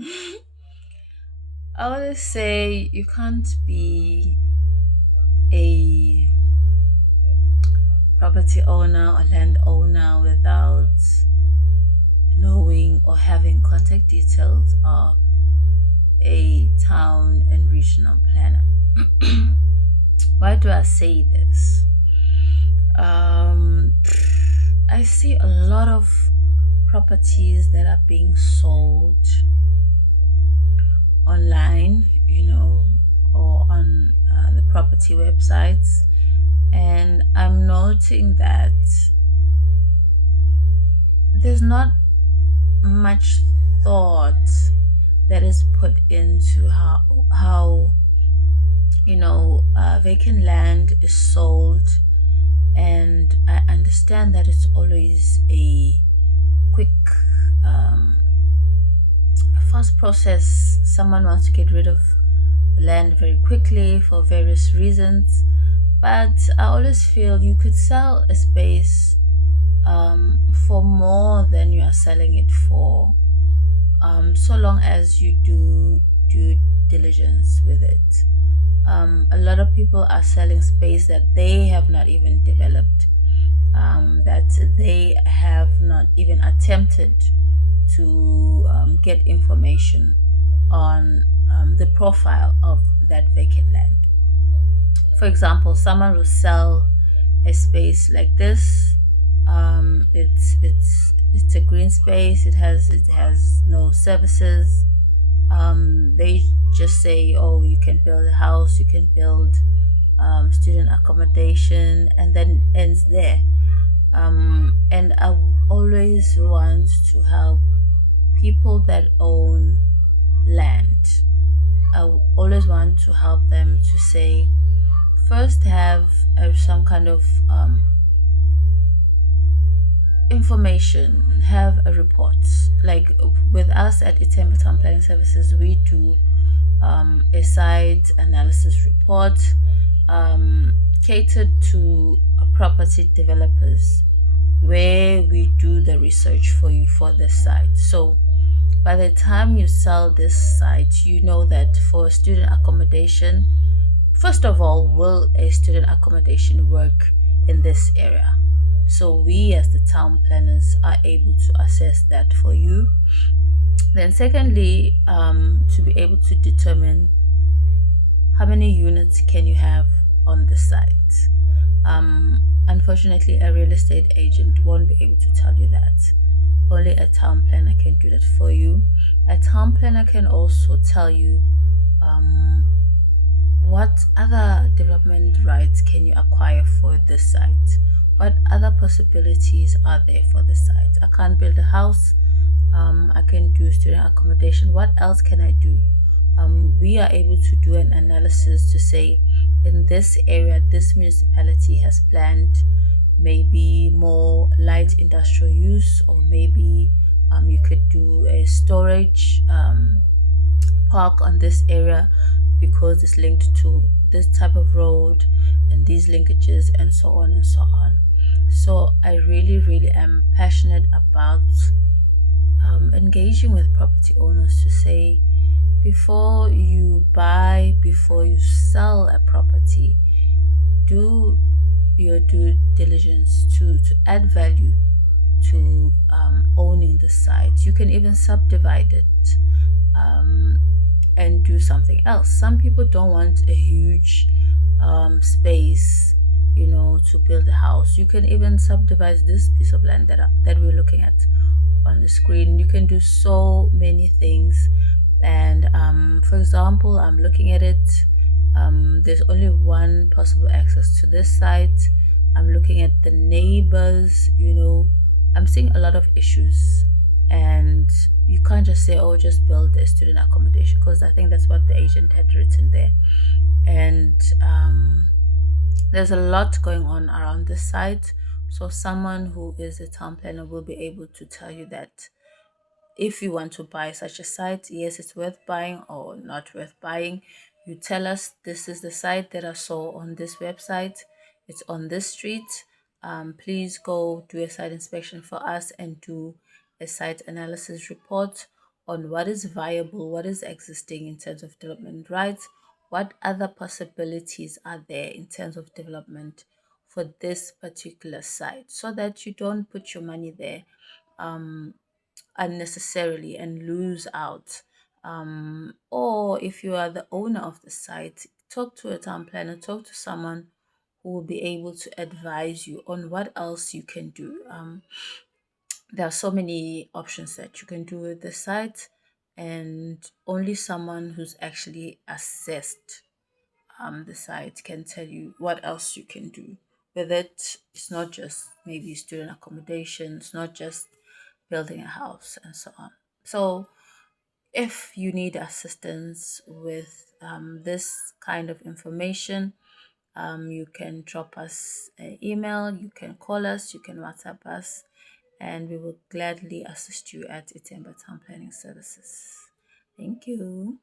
I always say you can't be a property owner or land owner without knowing or having contact details of a town and regional planner. Why do I say this? Um, I see a lot of properties that are being sold online, or on the property websites. And I'm noting that there's not much thought that is put into how vacant land is sold. And I understand that it's always a quick, um, fast process. Someone wants to get rid of the land very quickly for various reasons. But I always feel you could sell a space for more than you are selling it for, so long as you do due diligence with it. A lot of people are selling space that they have not even developed, that they have not even attempted to get information on the profile of that vacant land. For example, someone will sell a space like this. It's a green space. It has no services. They just say, oh, you can build a house, you can build student accommodation, and then ends there. And I always want to help people that own land. Always want to help them to say, first have some kind of information, have a report. Like with us at Itembe Town Planning Services, we do a site analysis report catered to property developers, where we do the research for you for the site. So by the time you sell this site, you know that for student accommodation, first of all, will a student accommodation work in this area? So we as the town planners are able to assess that for you. Then secondly, to be able to determine how many units can you have on the site. Unfortunately, a real estate agent won't be able to tell you that. Only a town planner can do that for you. A town planner can also tell you um, what other development rights can you acquire for this site? What other possibilities are there for the site? I can't build a house. I can do student accommodation. What else can I do? We are able to do an analysis to say, in this area, this municipality has planned maybe more light industrial use, or maybe you could do a storage park on this area because it's linked to this type of road and these linkages, and so on and so on. So I really, really am passionate about engaging with property owners to say, before you buy, before you sell a property, do your due diligence to add value to owning the site. You can even subdivide it, um, and do something else. Some people don't want a huge space, to build a house. You can even subdivide this piece of land that we're looking at on the screen. You can do so many things. And for example, I'm looking at it. There's only one possible access to this site. I'm looking at the neighbors. I'm seeing a lot of issues, and you can't just say, oh, just build a student accommodation, because I think that's what the agent had written there. And there's a lot going on around the site. So someone who is a town planner will be able to tell you that if you want to buy such a site, yes, it's worth buying or not worth buying. You tell us, this is the site that I saw on this website. It's on this street. Please go do a site inspection for us and do a site analysis report. on what is viable, what is existing in terms of development, right? What other possibilities are there in terms of development for this particular site, so that you don't put your money there unnecessarily and lose out. Or if you are the owner of the site, talk to a town planner, talk to someone who will be able to advise you on what else you can do. There are so many options that you can do with the site, and only someone who's actually assessed the site can tell you what else you can do with it. It's not just maybe student accommodation, it's not just building a house and so on. So if you need assistance with this kind of information, you can drop us an email, you can call us, you can WhatsApp us, and we will gladly assist you at Itemba Town Planning Services. Thank you.